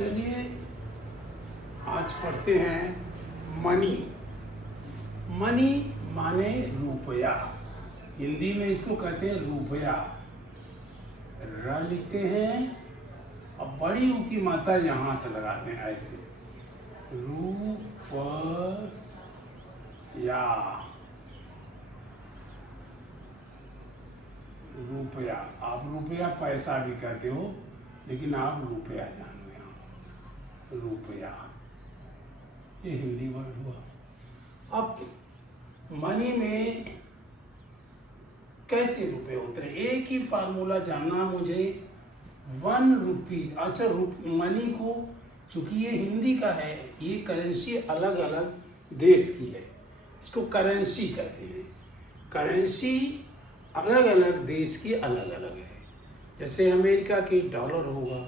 चलिए आज पढ़ते हैं मनी। मनी माने रुपया, हिंदी में इसको कहते हैं रुपया। र लिखते हैं और बड़ी ऊ की मात्रा यहाँ से लगाते हैं ऐसे, रुपया। रुपया, आप रुपया पैसा भी कहते हो, लेकिन आप रुपया जानो यहाँ, रुपया ये हिंदी वर्ड हुआ। अब मनी में कैसे रुपए होते हैं, एक ही फार्मूला जानना मुझे, 1 रुपीज। अच्छा, मनी को चूंकि ये हिंदी का है, ये करेंसी अलग अलग देश की है, इसको करेंसी कहते हैं। करेंसी अलग अलग देश की अलग अलग है। जैसे अमेरिका की डॉलर होगा,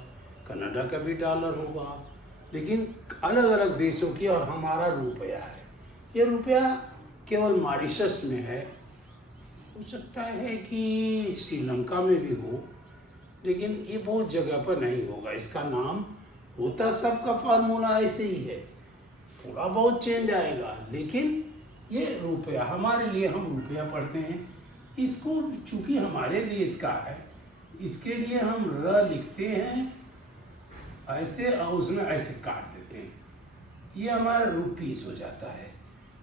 कनाडा का भी डॉलर होगा, लेकिन अलग अलग देशों की। और हमारा रुपया है, ये रुपया केवल मॉरिशस में है, हो सकता है कि श्रीलंका में भी हो, लेकिन ये बहुत जगह पर नहीं होगा। इसका नाम होता, सबका फार्मूला ऐसे ही है, थोड़ा बहुत चेंज आएगा, लेकिन ये रुपया हमारे लिए, हम रुपया पढ़ते हैं इसको। चूंकि हमारे देश का है, इसके लिए हम र लिखते हैं ऐसे और उसमें ऐसे काट देते हैं, ये हमारा रुपीस हो जाता है।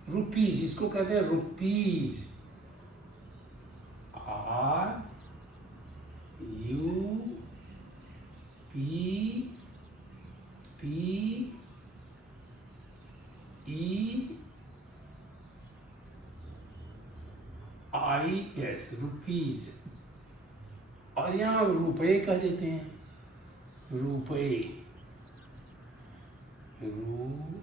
रुपीज, इसको कहते हैं rupees, R U P P E IS, rupees. और यहाँ रुपए कह देते हैं, रुपए, रुपए।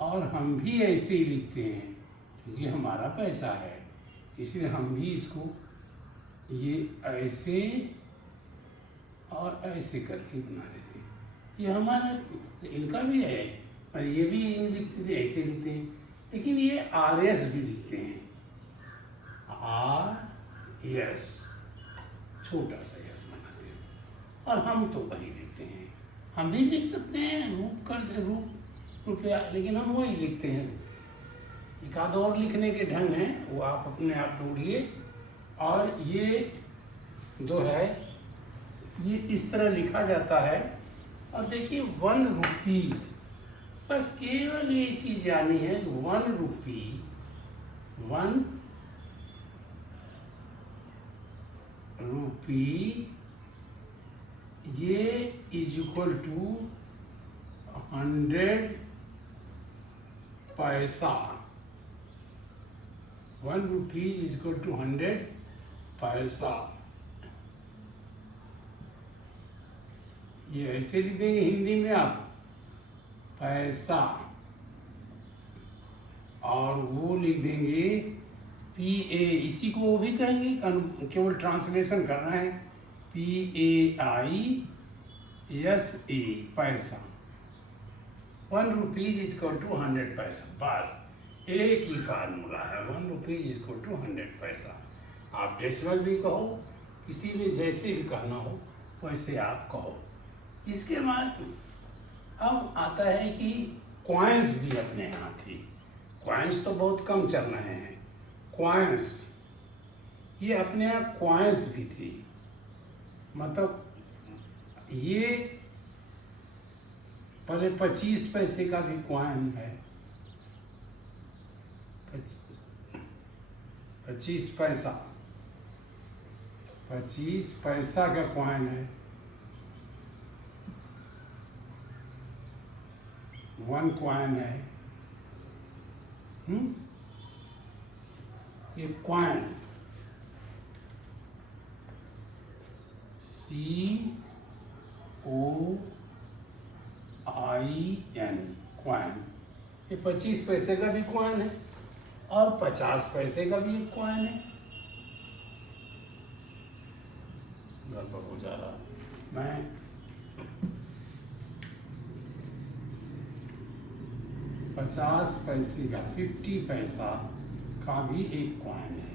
और हम भी ऐसे ही लिखते हैं, क्योंकि हमारा पैसा है, इसलिए हम भी इसको ये ऐसे और ऐसे करके बना देते हैं। ये हमारा, इनका भी है, और ये भी लिखते थे, ऐसे लिखते हैं, लेकिन ये RS भी लिखते हैं, RS, छोटा सा यस बनाते हैं। और हम तो वही लिखते हैं, हम भी लिख सकते हैं रूप करते, रूप रुपया, लेकिन हम वही लिखते हैं रुपये। एक आध और लिखने के ढंग हैं, वो आप अपने आप ढूंढिए। और ये जो है, ये इस तरह लिखा जाता है। और देखिए 1 रुपीज़, बस केवल ये चीज़ यानी है, 1 रुपी, 1 रुपी, ये इज इक्वल टू 100 पैसा। 1 रुपी इज इक्वल टू 100 पैसा। ये ऐसे लिख देंगे हिंदी में आप, पैसा, और वो लिख देंगे PA, इसी को वो भी कहेंगे, केवल ट्रांसलेशन करना है, PAISA, पैसा। 1 रुपीज इज इक्वल टू 100 पैसा, बस एक ही फार्मूला है, 1 रुपीज इज इक्वल टू 100 पैसा। आप डेसिमल भी कहो, किसी में जैसे भी कहना हो वैसे आप कहो। इसके बाद अब आता है कि कॉइन्स भी अपने यहाँ थी। कॉइन्स तो बहुत कम चल रहे हैं, कॉइन्स, ये अपने यहाँ कॉइन्स भी थी। मतलब ये पहले 25 पैसे का भी कॉइन है, 25 पैसा, 25 पैसा का कॉइन है। 1 कॉइन है, ये कॉइन, COIN, कॉइन। ये 25 पैसे का भी कॉइन है, और 50 पैसे का भी एक कॉइन है। गड़बड़ हो जा रहा, मैं 50 पैसे का, 50 पैसा का भी एक कॉइन है,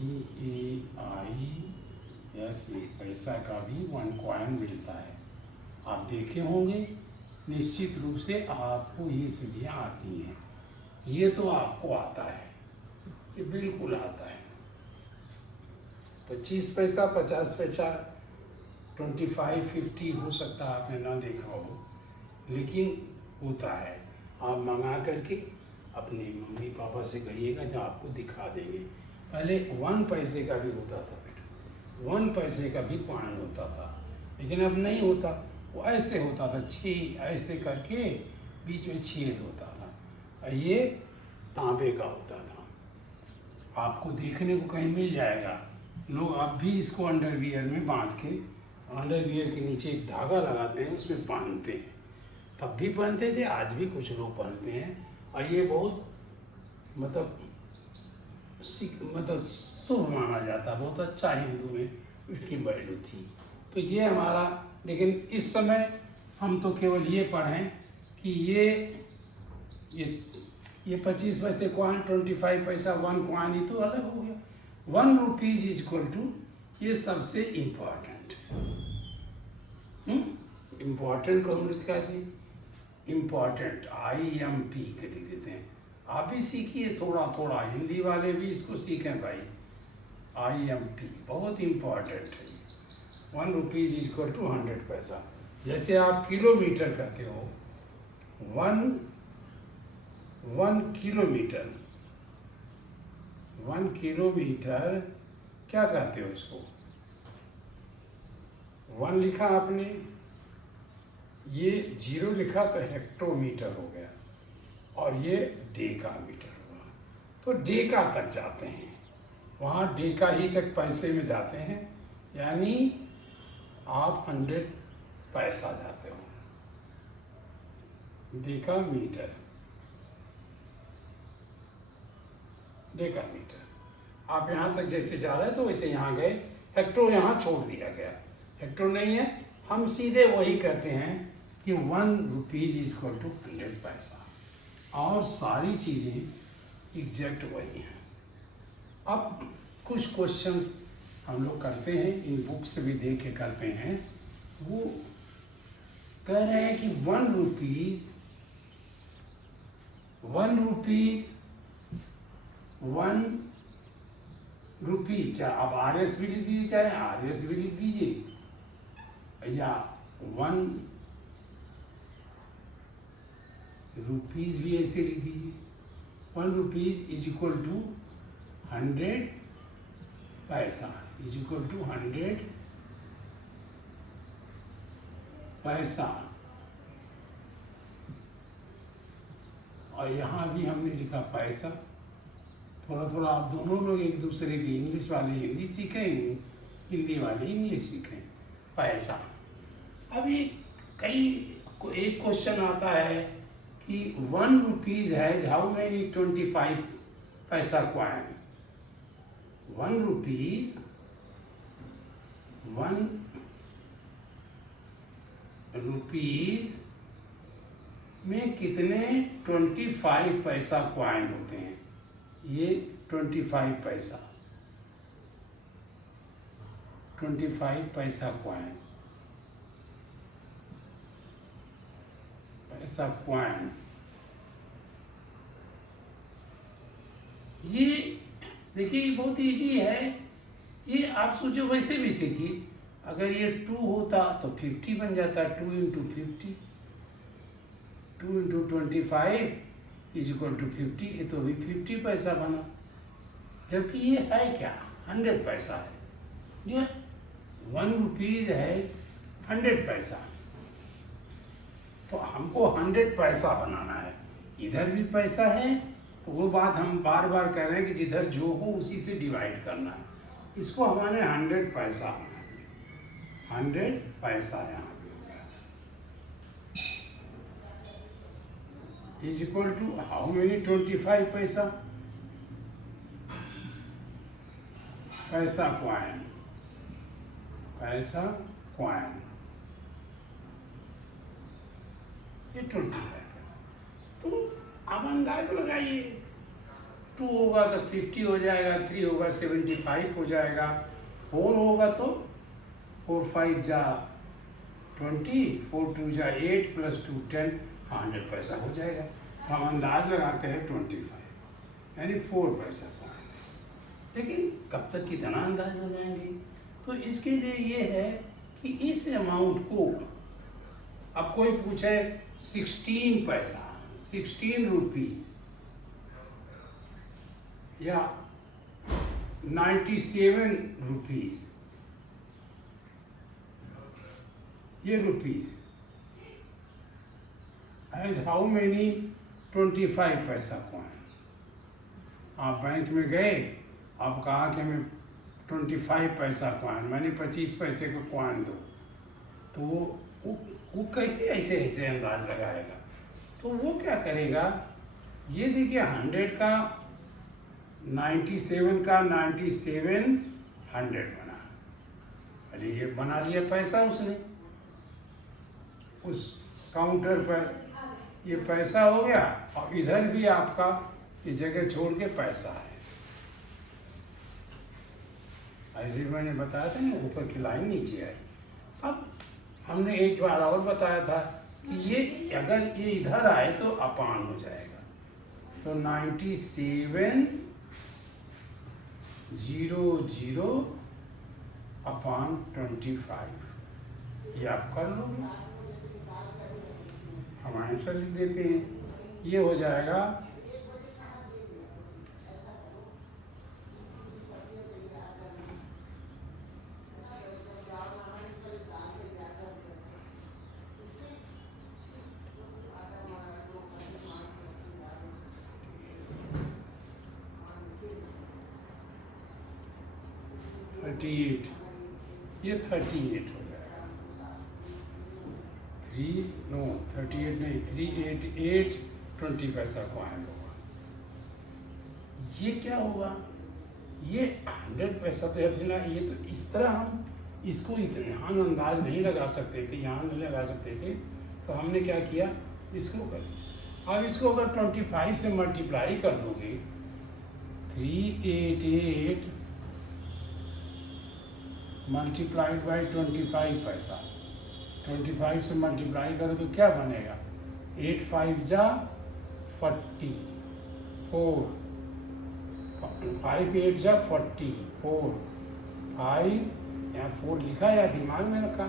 EAI यस, ये पैसा का भी 1 कॉइन मिलता है। आप देखे होंगे, निश्चित रूप से आपको ये चीज़ें आती हैं। ये तो आपको आता है, ये बिल्कुल आता है। 25 पैसा, 50 पैसा, 25, 50 हो सकता है आपने ना देखा हो, लेकिन होता है। आप मंगा करके अपने मम्मी पापा से कहिएगा तो आपको दिखा देंगे। पहले 1 पैसे का भी होता था बेटा, 1 पैसे का भी कॉइन होता था, लेकिन अब नहीं होता। वो ऐसे होता था, 6 ऐसे करके बीच में छेद होता था, और ये तांबे का होता था। आपको देखने को कहीं मिल जाएगा। लोग अब भी इसको अंडरवियर में बांध के, अंडरवियर के नीचे एक धागा लगाते हैं, उसमें बांधते हैं। तब भी पहनते थे, आज भी कुछ लोग पहनते हैं। और ये बहुत मतलब शुभ माना जाता, बहुत अच्छा हिंदू में इसकी वैल्यू थी। तो ये हमारा, लेकिन इस समय हम तो केवल ये पढ़ें कि ये 25 पैसे कॉइन, 25 पैसा 1 कॉइन, ये तो अलग हो गया। 1 रुपीज इज इक्वल टू, ये सबसे इम्पॉर्टेंट इम्पॉर्टेंट को हम लिखा थी इम्पॉर्टेंट, IMP के लिख देते हैं। आप भी सीखिए थोड़ा थोड़ा, हिंदी वाले भी इसको सीखें भाई। IMP बहुत इम्पॉर्टेंट है। 1 रुपीज इज इक्वल टू 100 पैसा। जैसे आप किलोमीटर कहते हो, 1 किलोमीटर, 1 किलोमीटर क्या कहते हो इसको? 1 लिखा आपने, ये 0 लिखा तो हेक्टोमीटर हो गया, और ये डेकामीटर हुआ। तो डेका तक जाते हैं, वहाँ डेका ही तक पैसे में जाते हैं, यानी आप 100 पैसा जाते हो। Decametre, decametre. आप यहाँ तक जैसे जा रहे हैं तो वैसे यहाँ गए, हेक्टो यहाँ छोड़ दिया गया, हेक्टो नहीं है। हम सीधे वही कहते हैं कि 1 रुपीज इज इक्वल टू 100 पैसा, और सारी चीज़ें एग्जैक्ट वही हैं। अब कुछ क्वेश्चंस हम लोग करते हैं, इन बुक से भी देख के करते हैं। वो कह रहे हैं कि 1 रुपीज 1 रुपीज, चाहे आप RS भी लिख दीजिए, चाहे RS भी लिख दीजिए, या 1 रुपीज भी ऐसे लिख दीजिए। 1 रुपीज इज इक्वल टू 100 पैसा, इज इक्वल टू 100 पैसा। और यहाँ भी हमने लिखा पैसा। थोड़ा थोड़ा आप दोनों लोग एक दूसरे की, इंग्लिश वाले हिंदी सीखें, हिंदी वाले इंग्लिश सीखें। पैसा। अभी एक क्वेश्चन आता है कि 1 रुपीज हैज हाउ मेनी 25 पैसा कॉइन। 1 रुपीज, 1 रुपीज में कितने 25 पैसा कॉइन होते हैं? ये 25 पैसा, 25 पैसा कॉइन, पैसा कॉइन। ये देखिए, ये बहुत इजी है। ये आप सोचो, वैसे भी सीखिए। अगर ये 2 होता तो 50 बन जाता, 2 into 50, 2 into 25 is equal to 50। ये तो भी 50 पैसा बना, जबकि ये है क्या, 100 पैसा है। जो 1 रुपीज है 100 पैसा, तो हमको 100 पैसा बनाना है। इधर भी पैसा है, तो वो बात हम बार बार कह रहे हैं कि जिधर जो हो उसी से डिवाइड करना है। इसको हमारे 100 पैसा बना दिया, 100 पैसा यहाँ पे हो गया। Is equal to how many 25 paisa, पैसा कॉइन, पैसा कॉइन, ये 25 पैसा। तो अब अंदाज लगाइए, 2 होगा तो 50 हो जाएगा, 3 होगा 75 हो जाएगा, 4 होगा तो 4 5 जा 20, 4 2 जा 8 प्लस 2 10, 100 पैसा हो जाएगा। हम अंदाज लगाते हैं 25 यानी 4 पैसा कॉइन। लेकिन कब तक कितना अंदाज लगाएंगे? तो इसके लिए ये है कि इस अमाउंट को अब कोई पूछे 16 पैसा, 16 रुपीज या 97 रुपीज, ये रुपीज एज हाउ मेनी 25 पैसा कॉइन। आप बैंक में गए, आप कहा कि हमें 25 पैसा कॉइन मैंने 25 पैसे का कॉइन दो, तो वो कैसे ऐसे ऐसे अंदाज लगाएगा? तो वो क्या करेगा, ये देखिए 100 का 97 का 97 100 बना। अरे ये बना लिया पैसा उसने, उस काउंटर पर ये पैसा हो गया और इधर भी आपका ये जगह छोड़ के पैसा है। ऐसे मैंने बताया था ना, ऊपर की लाइन नीचे आई। अब हमने एक बार और बताया था कि ये अगर ये इधर आए तो अपान हो जाएगा, तो 97 00 अपान 25, ये आप कर लोगे। हम आंसर लिख देते हैं, ये हो जाएगा 38, ये 38 हो जाएगा। 38 नहीं, 388 20 पैसा कॉइन होगा। ये क्या होगा, ये 100 पैसा तो है, ये तो इस तरह हम इसको यहाँ अंदाज नहीं लगा सकते थे, यहाँ नहीं लगा सकते थे, तो हमने क्या किया, इसको कर लिया। अब इसको अगर 25 से मल्टीप्लाई कर दोगे, 388 मल्टीप्लाइड बाई 25 पैसा, 25 से मल्टीप्लाई करो तो क्या बनेगा, 8 5 जा 40, 4 5 8 जा 40, 4 5, यहाँ 4 लिखा या दिमाग में रखा,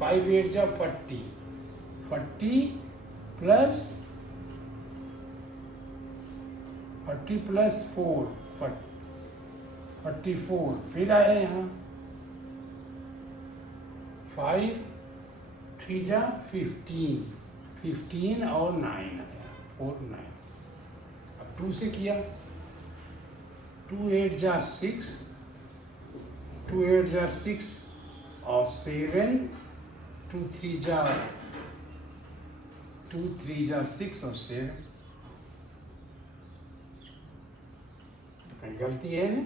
5 8 जा 40, 40 प्लस 4 44, फिर आया यहाँ 5 3 जा 15 और 9 आया, 4 9। अब 2 से किया, 2 8 जा 6, 2 8 जा 6 और 7, 2 3 जा 6 और 7। गलती है ना,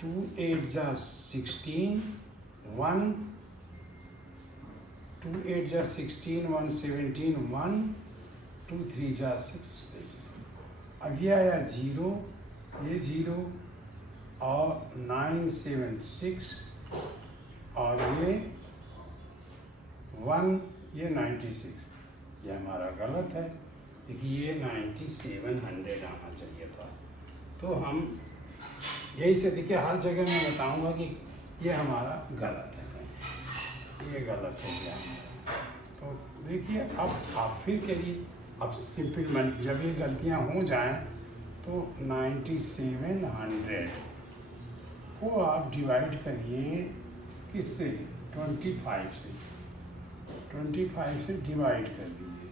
2 8 जा 16 1, 2 8 जा 16 1 17 1, 2 3 जा 6। अब ये आया 0, ये 0 और 9 7 6 और ये 1, ये 96। ये हमारा गलत है, देखिए ये 9700 आना चाहिए था। तो हम यही से देखिए, हर जगह मैं बताऊंगा कि ये हमारा गलत है, ये गलत हो गया हमारा। तो देखिए अब आप फिर करिए, अब सिंपल जब ये गलतियां हो जाएं तो 9700 को आप डिवाइड करिए किससे, 25 से, 25 से डिवाइड कर दीजिए,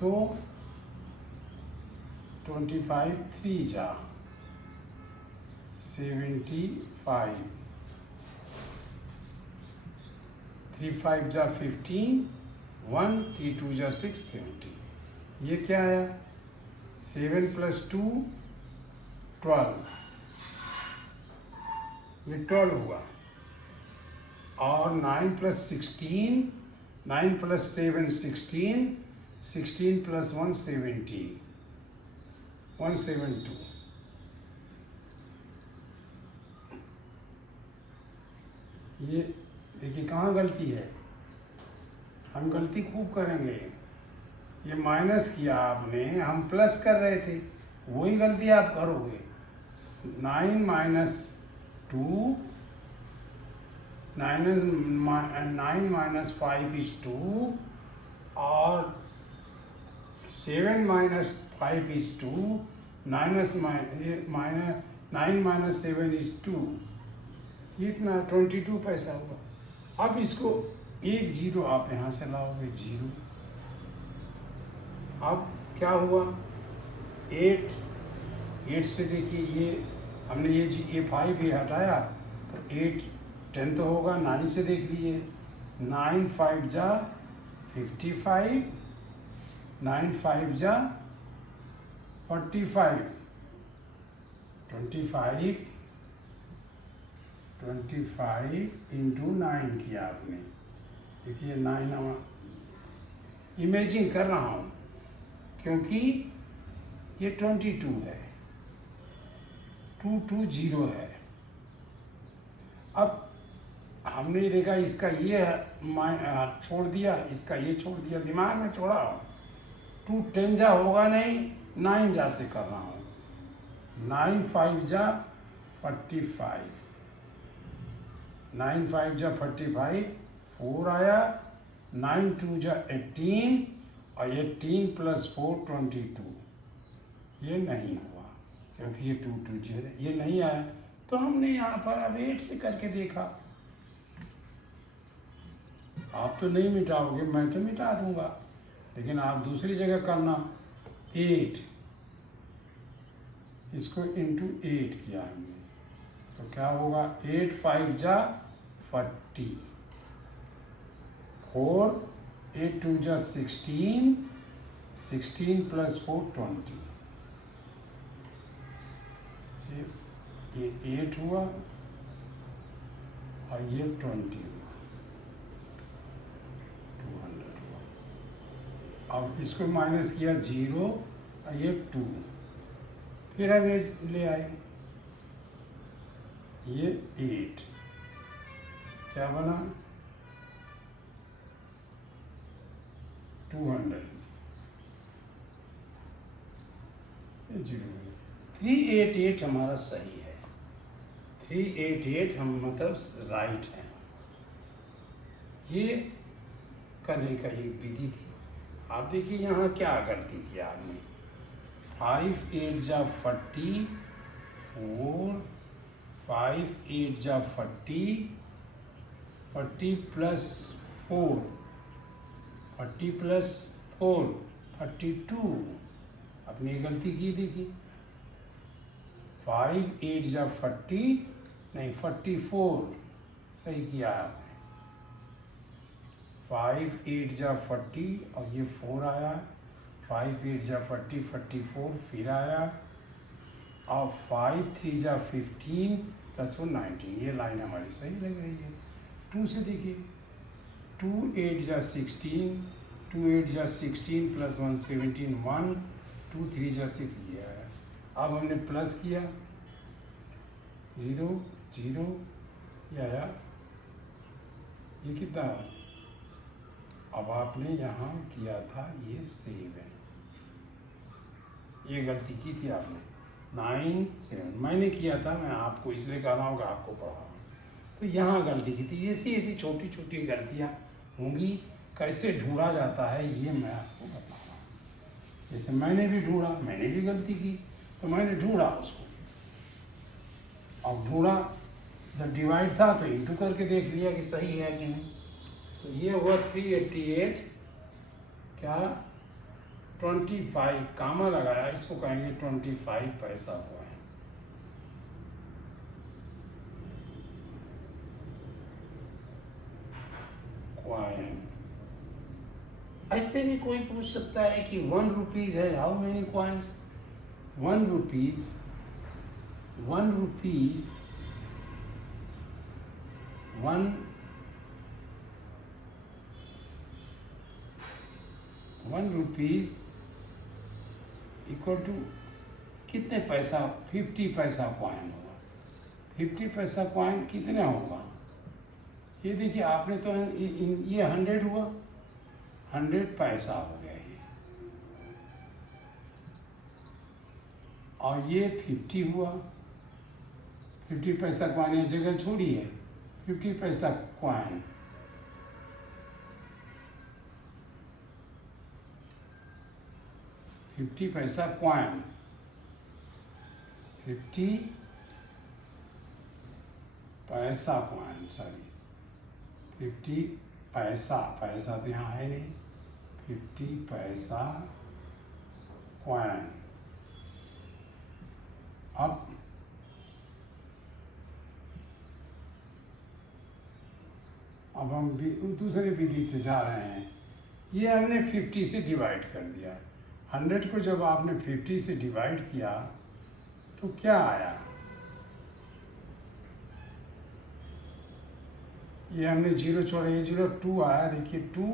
तो 25 3 जा 75, 3 5 जा 15, 1 3 2 जा 6 70। ये क्या आया, 7 + 2 12, ये 12 हुआ। और 9 + 16, 9 + 7 16, 16 + 1 17, 172। ये देखिए कहाँ गलती है, हम गलती खूब करेंगे। ये माइनस किया आपने, हम प्लस कर रहे थे, वही गलती आप करोगे। 9 - 5 is 2 और 7 - 5 is 2, 9 - 7 is 2, ये इतना 22 पैसा हुआ। अब इसको एक जीरो आप यहाँ से लाओगे, जीरो। अब क्या हुआ, 8 से देखिए ये हमने ये 5 ये हटाया तो 8 10 तो होगा। 9 से देख लीजिए, 9 5 जा 55, 9 5 जा 45, 25 इंटू 9 किया आपने। देखिए 9 इमेजिन कर रहा हूँ क्योंकि ये 22 है, 220 है। अब हमने देखा इसका ये छोड़ दिया, इसका ये छोड़ दिया, दिमाग में छोड़ा। 2 10 जा होगा नहीं, 9 जा से कर रहा हूँ। 9 5 जा 45, 9 5 जा 45, 4 आया। 9 2 जा 18 और 18 + 4 22। ये नहीं हुआ क्योंकि ये 2 2 0, ये नहीं आया। तो हमने यहाँ पर अब 8 से करके देखा। आप तो नहीं मिटाओगे, मैं तो मिटा दूंगा, लेकिन आप दूसरी जगह करना। 8 इसको इंटू 8 किया हमने तो क्या होगा, 8 5 जा 40, 4 8 2 जा 16, 16 + 4 20। ये 8 हुआ और ये 20 हुआ, 200 हुआ। अब इसको माइनस किया 0 और ये 2, फिर हम ये ले आए, ये 8 क्या बना, 200, ये 0 बना। 388 हमारा सही है, 388 हम मतलब राइट है। ये करने का एक विधि थी। आप देखिए यहाँ क्या गलती किया आपने, 5 8 जा 40, 4 5 8 जा 40, 40 + 4, 40 + 4 32। आपने ये गलती की देखी। 5 8 जा 40 नहीं 44, सही किया आपने। 5 8 जा 40 और ये 4 आया, 5 8 जा 40 44 फिर आया, और 5 3 जा 15 + 4 19। ये लाइन हमारी सही लग रही है। 2 से देखिए, 2 8 जा 16, 2 8 जा 16 + 1 17 1, 2 3 जा 6 ये आया। अब हमने प्लस किया, 0 0 ये आया, ये कितना। अब आपने यहाँ किया था ये 7, ये गलती की थी आपने, 9 7 मैंने किया था, मैं आपको इसलिए कह रहा हूँ कि आपको पढ़ा। तो यहाँ गलती की थी। ऐसी ऐसी छोटी छोटी गलतियाँ होंगी, कैसे ढूंढा जाता है ये मैं आपको बता रहा हूँ। जैसे मैंने भी ढूंढा, मैंने भी गलती की तो मैंने ढूंढा उसको, अब ढूंढा, जब डिवाइड था तो इंटू करके देख लिया कि सही है कि नहीं। तो ये हुआ 388 क्या 25, कामा लगाया, इसको कहेंगे 25 पैसा कॉइन। कॉइन ऐसे भी कोई पूछ सकता है कि 1 रुपीज है, how many coins. 1 rupees 1 rupees 1 rupees equal to कितने पैसा, 50 पैसा कॉइन होगा। 50 पैसा कॉइन कितने होगा, ये देखिए आपने तो ये 100 हुआ, 100 पैसा हो गया ये, और ये 50 हुआ, 50 पैसा कॉइन, ये जगह छोड़िए, 50 पैसा कॉइन, 50 पैसा कॉइन, 50 पैसा कॉइन, सॉरी 50 पैसा, पैसा तो यहाँ है नहीं, 50 पैसा कॉइन। अब हम दूसरे विधि से जा रहे हैं। ये हमने 50 से डिवाइड कर दिया, 100 को जब आपने 50 से डिवाइड किया तो क्या आया, ये हमने 0 छोड़ा, ये 0, 2 आया, देखिए 2,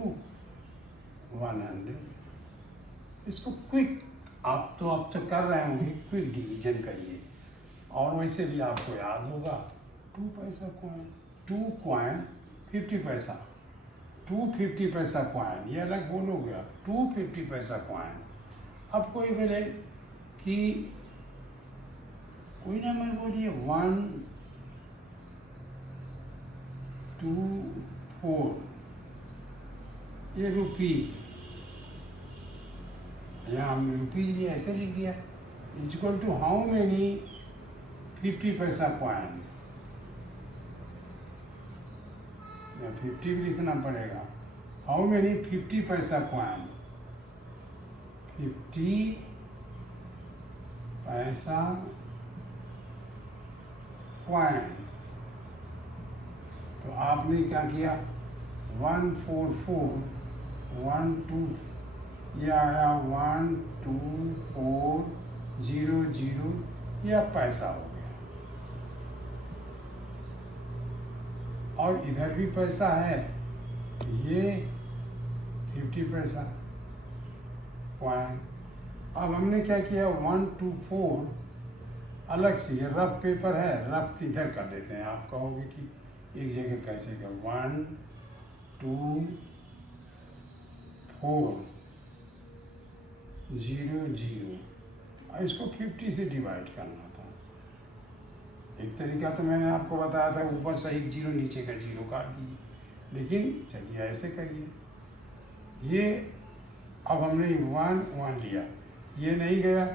100। इसको क्विक, आप तो कर रहे होंगे, क्विक डिवीजन करिए, और वैसे भी आपको याद होगा 2 पैसा कॉइन, 2 कॉइन 50 पैसा, 2 50 पैसा कॉइन, ये अलग बोलोगे आप, 2 50 पैसा कॉइन। अब कोई बोले कि कोई नंबर बोलिए 1 2 4, ये रुपीज़, यहाँ हमने रुपीज़ लिया, ऐसे लिख दिया, इक्वल टू हाउ मेनी 50 पैसा कॉइन, 50 भी लिखना पड़ेगा, हाउ मेनी 50 पैसा कॉइन, 50 पैसा कॉइन। तो आपने क्या किया, 144 1 2, ये आया 1 2 4 0 0, यह पैसा हो गया, और इधर भी पैसा है, ये 50 पैसा कॉइन। अब हमने क्या किया, 1 2 4 अलग से, ये रफ पेपर है, रफ इधर कर लेते हैं। आप कहोगे कि एक जगह कैसे कर, 1 2 4 0 0, और इसको 50 से डिवाइड करना था। एक तरीका तो मैंने आपको बताया था, ऊपर से एक 0 नीचे का 0 काट दीजिए, लेकिन चलिए ऐसे करिए। ये अब हमने 1 1 लिया, ये नहीं गया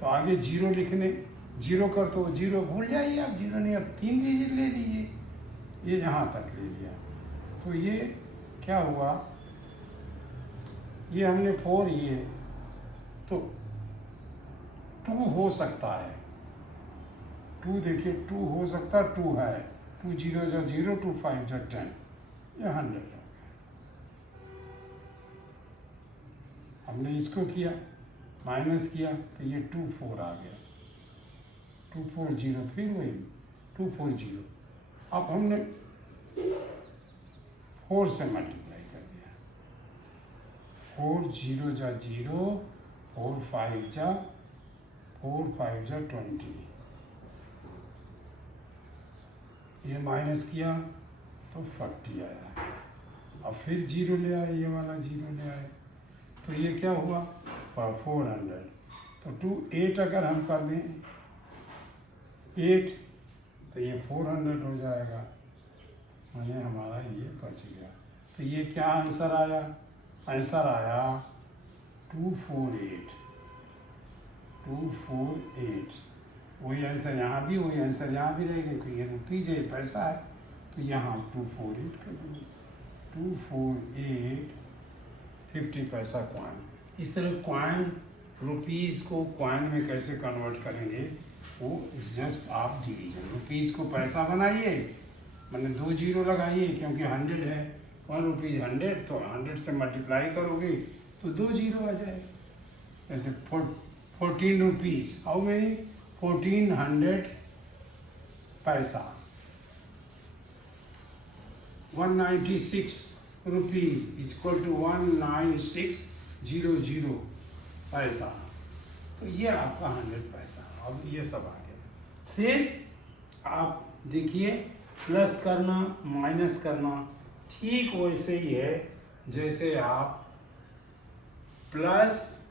तो आगे 0 लिखने, 0 कर तो 0 भूल जाइए आप, 0 नहीं, अब 3 डिजिट ले लीजिए, ये यहाँ तक ले लिया, तो ये क्या हुआ, ये हमने 4, ये तो 2 हो सकता है, 2 देखिए 2 हो सकता है, 2 है, 2 0 जा 0, 2 5 जा 10, ये 100 हो गया। हमने इसको किया, माइनस किया, तो ये 2 4 आ गया, 2 4 0, फिर वही 2 4 0। अब हमने 4 से मल्टीप्लाई कर दिया, 4 0 जा 0, 4 5 जा 20, ये माइनस किया तो 40 आया, अब फिर 0 ले आए, ये वाला 0 ले आए, तो ये क्या हुआ 400। तो 2 8 अगर हम कर दें 8, तो ये 400 हो जाएगा, माने हमारा ये बच गया। तो ये क्या आंसर आया, आंसर आया 248, 248। वही आंसर यहाँ भी, वही आंसर यहाँ भी रहेगा, क्योंकि ये रुपीज़ है, पैसा है, तो यहाँ 248 कर देंगे, 248 50 पैसा कॉइन। इस तरह कॉइन, रुपीज़ को कॉइन में कैसे कन्वर्ट करेंगे, वो जस्ट आप डिवीजन, रुपीज़ को पैसा बनाइए, मैंने 2 0 लगाइए, क्योंकि 100 है, 1 रुपीज़ 100, तो 100 से मल्टीप्लाई करोगे तो 2 0 आ जाए। जैसे 14 रुपीज़, हाउ मेनी, 1400 पैसा, 196 रुपीज़ इक्वल टू 19600 पैसा, तो ये आपका 100 पैसा। अब ये सब आ गया, शेष आप देखिए प्लस करना माइनस करना ठीक वैसे ही है जैसे आप प्लस,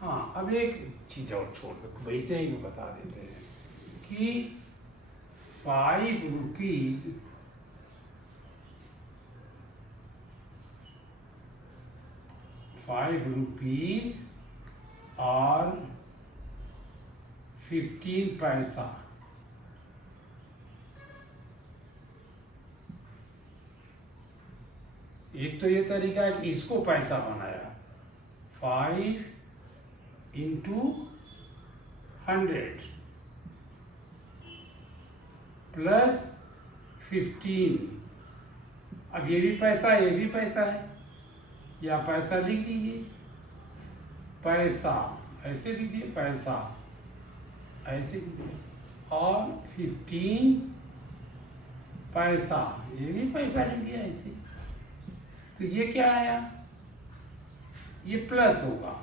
हाँ अब एक चीज और छोड़ दो, वैसे ही बता देते हैं कि 5 रुपीज और 15 पैसा। एक तो ये तरीका है कि इसको पैसा बनाया, 5 इंटू 100 प्लस 15। अब ये भी पैसा है, ये भी पैसा है, या पैसा लिख दीजिए, पैसा ऐसे लिख दिए, पैसा ऐसे लिख दिए, और 15 पैसा, ये भी पैसा लिख दिया ऐसे। तो ये क्या आया, ये प्लस होगा,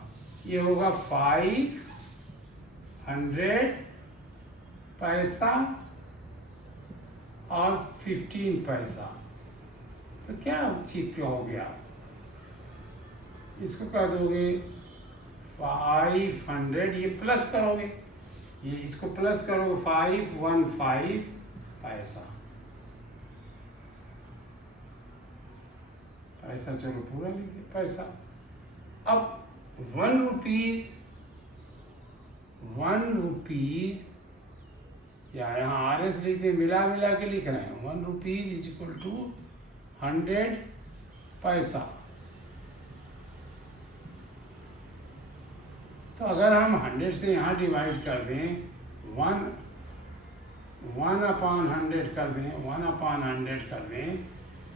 ये होगा 500 पैसा और 15 पैसा। तो क्या चिपके हो गया, इसको कर दोगे 500, ये प्लस करोगे, ये इसको प्लस करोगे 515 पैसा। पैसा चलो पूरा लिख दे पैसा। अब 1 रुपीज या यहाँ RS लिख दे, मिला मिला के लिख रहे हैं, 1 रुपीज इज इक्वल टू 100 पैसा। तो अगर हम 100 से यहाँ डिवाइड कर दें, 1/100 कर दें, 1/100 कर दें,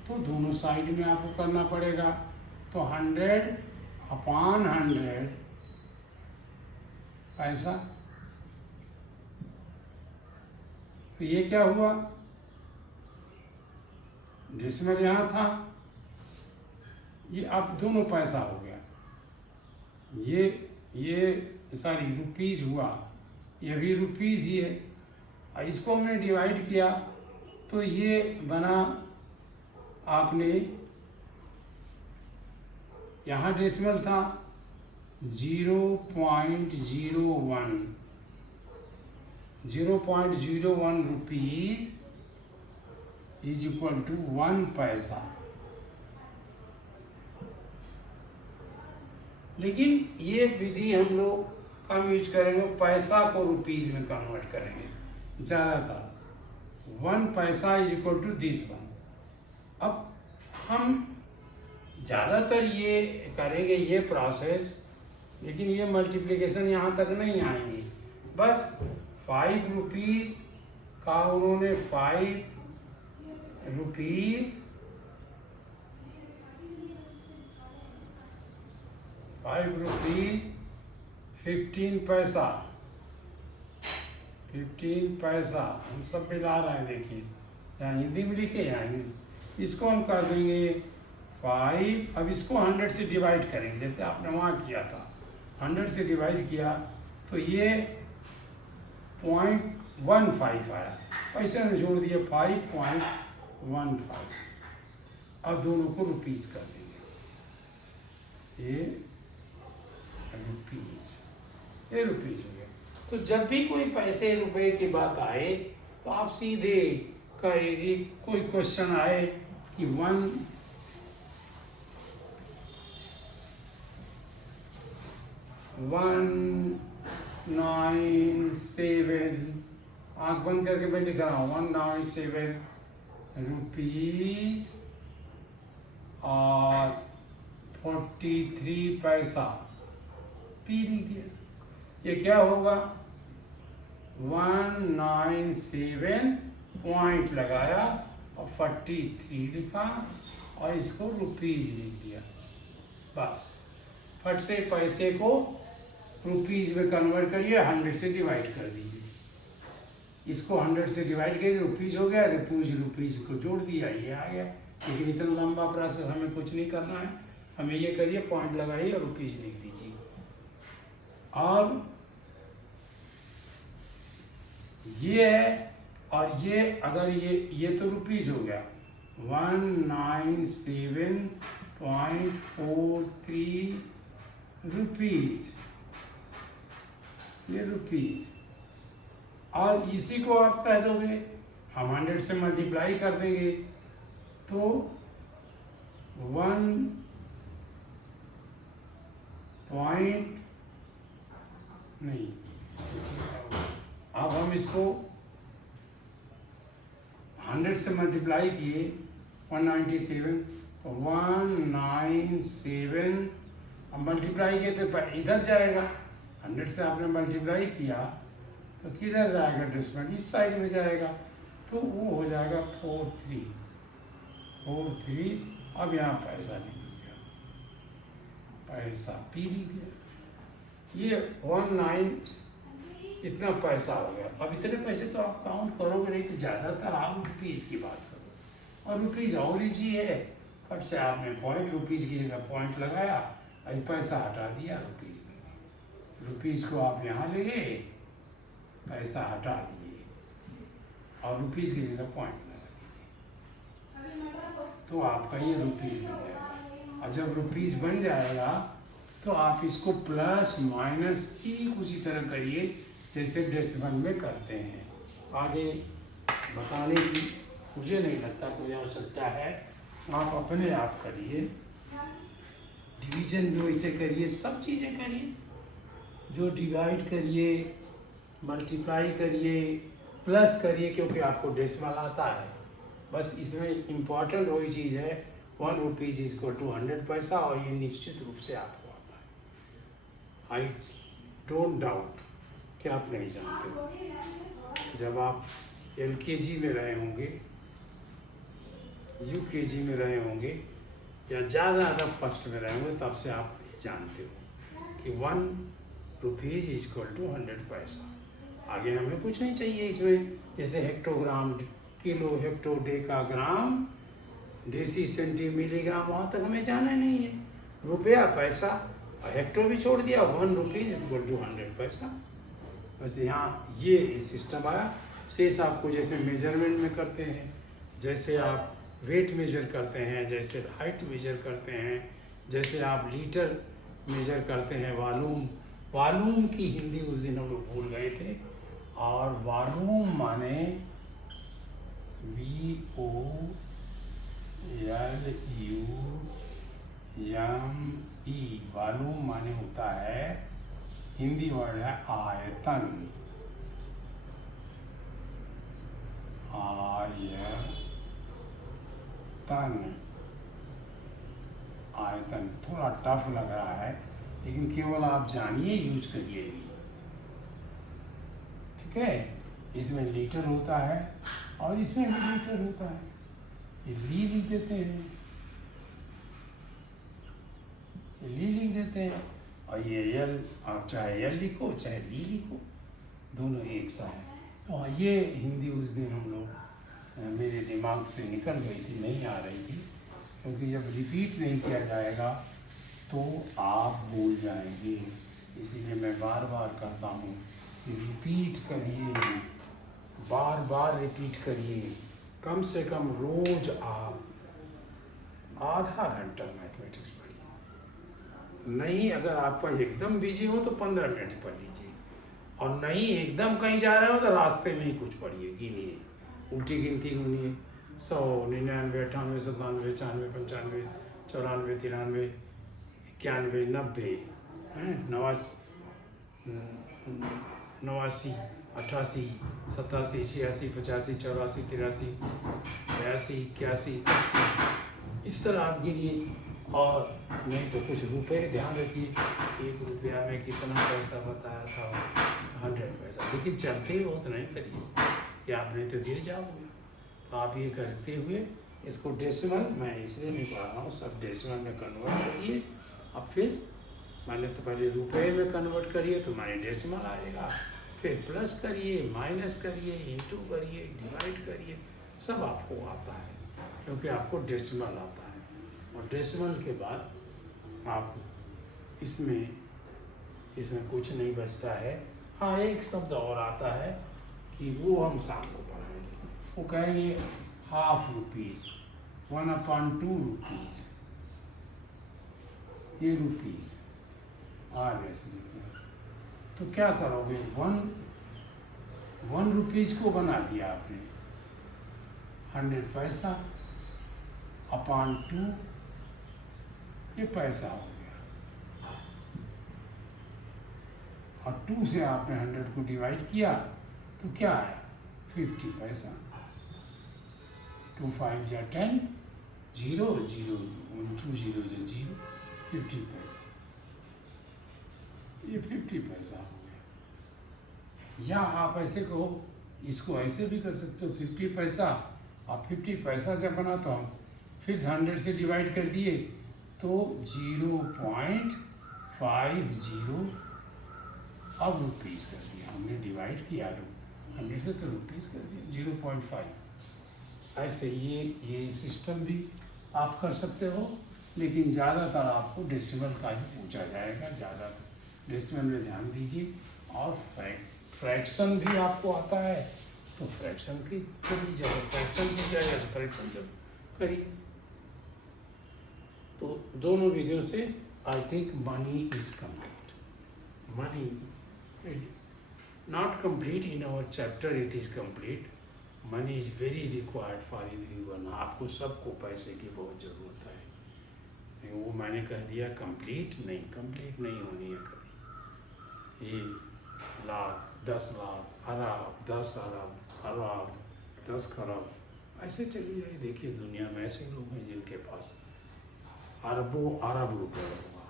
तो दोनों साइड में आपको करना पड़ेगा। तो 100/100 पैसा। तो ये क्या हुआ, डेसिमल यहाँ था, ये अब दोनों पैसा हो गया, ये सॉरी रुपीज हुआ, ये भी रुपीज ही है। और इसको हमने डिवाइड किया तो ये बना, आपने यहाँ डेसिमल था 0.01 रुपीज इज इक्वल टू 1 पैसा। लेकिन ये विधि हम लोग कम यूज करेंगे, पैसा को रुपीज में कन्वर्ट करेंगे ज़्यादातर। 1 पैसा इज इक्वल टू दिस 1। अब हम ज़्यादातर ये करेंगे ये प्रोसेस, लेकिन ये मल्टीप्लिकेशन यहाँ तक नहीं आएंगी। बस 5 रुपीज़ का उन्होंने 5 रुपीज़ 15 पैसा, 15 पैसा हम सब मिला रहे हैं, देखिए यहाँ हिंदी में लिखे यहाँ इंग्लिश। इसको हम कर देंगे 5, अब इसको 100 से डिवाइड करेंगे जैसे आपने वहाँ किया था, 100 से डिवाइड किया तो ये 0.15 आया, पैसे में जोड़ दिए 5.15। अब दोनों को रुपीज कर देंगे, ये रुपीज हो गया। तो जब भी कोई पैसे रुपए की बात आए तो आप सीधे करिए, कोई क्वेश्चन आए कि 197, आँख बंद करके मैं लिख रहा हूँ 197 रुपीज और 43 पैसा, पी लीजिए। ये क्या होगा, 197 पॉइंट लगाया और 43 लिखा और इसको रुपीज लिख दिया। बस फट से पैसे को रुपीज में कन्वर्ट करिए, 100 से डिवाइड कर दीजिए, इसको 100 से डिवाइड करिए, रुपीज हो गया, रुपीज को जोड़ दिया, ये आ गया। लेकिन इतना लंबा प्रोसेस हमें कुछ नहीं करना है, हमें ये करिए पॉइंट लगाइए और रुपीज लिख दीजिए। और ये है और ये अगर ये तो रुपीज हो गया 197.43 रुपीज, ये रुपीज। और इसी को आप कह दोगे, हम 100 से मल्टीप्लाई कर देंगे तो 1 पॉइंट नहीं, अब हम इसको 100 से मल्टीप्लाई किए 197, 197 अब मल्टीप्लाई किए तो इधर जाएगा, 100 से आपने मल्टीप्लाई किया तो किधर जाएगा, डेसिमल इस साइड में जाएगा, तो वो हो जाएगा 43। अब यहाँ पैसा लिख दिया, पैसा पी लिख दिया, ये 19 इतना पैसा हो गया। अब इतने पैसे तो आप काउंट करोगे नहीं, तो ज़्यादातर आप रुपीज़ की बात करो, और रुपीज़ और लीजिए है, फट से आपने पॉइंट रुपीज़ की जगह पॉइंट लगाया, अभी पैसा हटा दिया, रुपीज़ में रुपीज़ को आप यहाँ ले गए, पैसा हटा दिए और रुपीज़ की जगह पॉइंट लगा दीजिए, तो आपका ये रुपीज़ बन जाएगा। और जब रुपीज़ बन जाएगा तो आप इसको प्लस माइनस ठीक उसी तरह करिए जैसे डेसिमल में करते हैं। आगे बताने की मुझे नहीं लगता कोई आवश्यकता है, आप अपने आप करिए, डिवीजन भी वैसे करिए, सब चीज़ें करिए, जो डिवाइड करिए, मल्टीप्लाई करिए, प्लस करिए, क्योंकि आपको डेसिमल आता है। बस इसमें इम्पॉर्टेंट वही चीज़ है 1 रुपीज़ इक्वल टू 100 पैसा, और ये निश्चित रूप से आपको आता है। आई डोंट डाउट कि आप नहीं जानते हो। जब आप LKG में रहे होंगे, UKG में रहे होंगे, या ज़्यादा फर्स्ट में रहे होंगे, तब से आप जानते हो कि 1 रुपीज़ इक्वल टू 100 पैसा। आगे हमें कुछ नहीं चाहिए इसमें, जैसे हेक्टोग्राम, किलो, हेक्टो, डेका, ग्राम, डेसी, सेंटी, मिलीग्राम, वहाँ तक हमें जाना नहीं है। रुपया, पैसा, और हेक्टो भी छोड़ दिया, 1 रुपीज़ इक्वल टू 100 पैसा। बस यहाँ ये सिस्टम आया। शेष आपको जैसे मेजरमेंट में करते हैं, जैसे आप वेट मेजर करते हैं, जैसे हाइट मेजर करते हैं, जैसे आप लीटर मेजर करते हैं, वॉल्यूम की हिंदी उस दिन हम लोग भूल गए थे, और वॉल्यूम माने VOLUME, वॉल्यूम माने होता है, हिंदी वर्ड है आयतन, आयतन थोड़ा टफ लग रहा है, लेकिन केवल आप जानिए, यूज करिए भी, ठीक है। इसमें लीटर होता है और इसमें भी लीटर होता है, ये ली लिख देते हैं, ये ली लिख देते हैं, और ये यल, आप चाहे यल लिखो चाहे ली लिखो, दोनों एक सा है। और ये हिंदी उस दिन हम लोग मेरे दिमाग से निकल गई थी, नहीं आ रही थी, क्योंकि जब रिपीट नहीं किया जाएगा तो आप भूल जाएंगे। इसीलिए मैं बार बार कहता हूँ कि रिपीट करिए, बार बार रिपीट करिए, कम से कम रोज आप आधा घंटा मैथमेटिक्स पढ़िए। नहीं, अगर आपका एकदम बिजी हो तो 15 मिनट पढ़ लीजिए, और नहीं एकदम कहीं जा रहे हो तो रास्ते में ही कुछ पढ़िए, गिनिए, उल्टी गिनती गिनिए, 100, 99, 98, 97, 94, 95, 94, 93, 91, 90, 89, 88, 87, 86, 85, 84, 83, 82, 81, 80, इस तरह आप गिनिए। और नहीं तो कुछ रुपए ध्यान रखिए, 1 रुपया में कितना पैसा बताया था, 100 पैसा, लेकिन चलते ही बहुत नहीं करिए कि आप नहीं तो गिर जाओगे। तो आप ये करते हुए इसको डेसिमल, मैं इसलिए नहीं पढ़ा रहा हूँ, सब डेसिमल में कन्वर्ट करिए। अब फिर माइनस से पहले रुपए में कन्वर्ट करिए तो माने डेसिमल आएगा, फिर प्लस करिए, माइनस करिए, इंटू करिए, डिवाइड करिए, सब आपको आता है, क्योंकि आपको डेसिमल आता है। और डेसिमल के बाद आप इसमें कुछ नहीं बचता है। हाँ, एक शब्द और आता है कि वो हम शाम को पढ़ाएंगे। वो कहेंगे हाफ रुपीज़, 1/2 रुपीज़, ये रुपीज़ आ गए रुपये। तो क्या करोगे, वन रुपीज़ को बना दिया आपने 100 पैसा अपॉन 2, ये पैसा हो गया, और 2 से आपने 100 को डिवाइड किया तो क्या आया, 50 पैसा। 2 5 जा 10, 0 0 2 0 जा 0, 50 पैसा, ये 50 पैसा हो गया। या आप ऐसे कहो, इसको ऐसे भी कर सकते हो, 50 पैसा, और 50 पैसा जब बना तो हम फिर 100 से डिवाइड कर दिए तो 0.50 अब रुपीज़ कर दिया हमने, डिवाइड किया 100 से तो रुपीज़ कर दिया 0.5। ऐसे ये सिस्टम भी आप कर सकते हो, लेकिन ज़्यादातर आपको डेसिमल का ही पूछा जाएगा, ज़्यादातर डेसिमल में ध्यान दीजिए। और फ्रैक्शन भी आपको आता है तो फ्रैक्शन की करिए, जब फ्रैक्शन की जाएगा तो फ्रैक्शन जब करिए। तो दोनों वीडियो से I think money is complete. Money not complete in our chapter, it is complete. Money is very required for everyone. आपको सबको पैसे की बहुत ज़रूरत है। वो मैंने कह दिया कंप्लीट नहीं होनी है कभी। ये लाख, 10 लाख, अरब, 10 अरब, खरब, 10 खरब, ऐसे चली जाए। देखिए दुनिया में ऐसे लोग हैं जिनके पास अरबों अरब रुपये होगा।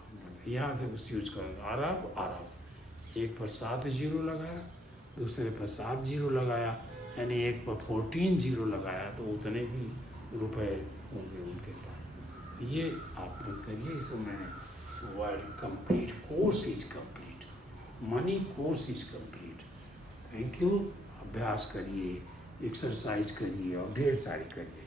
यहाँ से उस यूज करूँगा अरब, एक पर 7 जीरो लगाया, दूसरे पर 7 जीरो लगाया, यानी एक पर 14 जीरो लगाया, तो उतने भी रुपए होंगे उनके पास। ये आप मत करिए, इसमें word complete, course is complete, money course is complete. Thank you. अभ्यास करिए, एक्सरसाइज करिए और ढेर सारी करिए।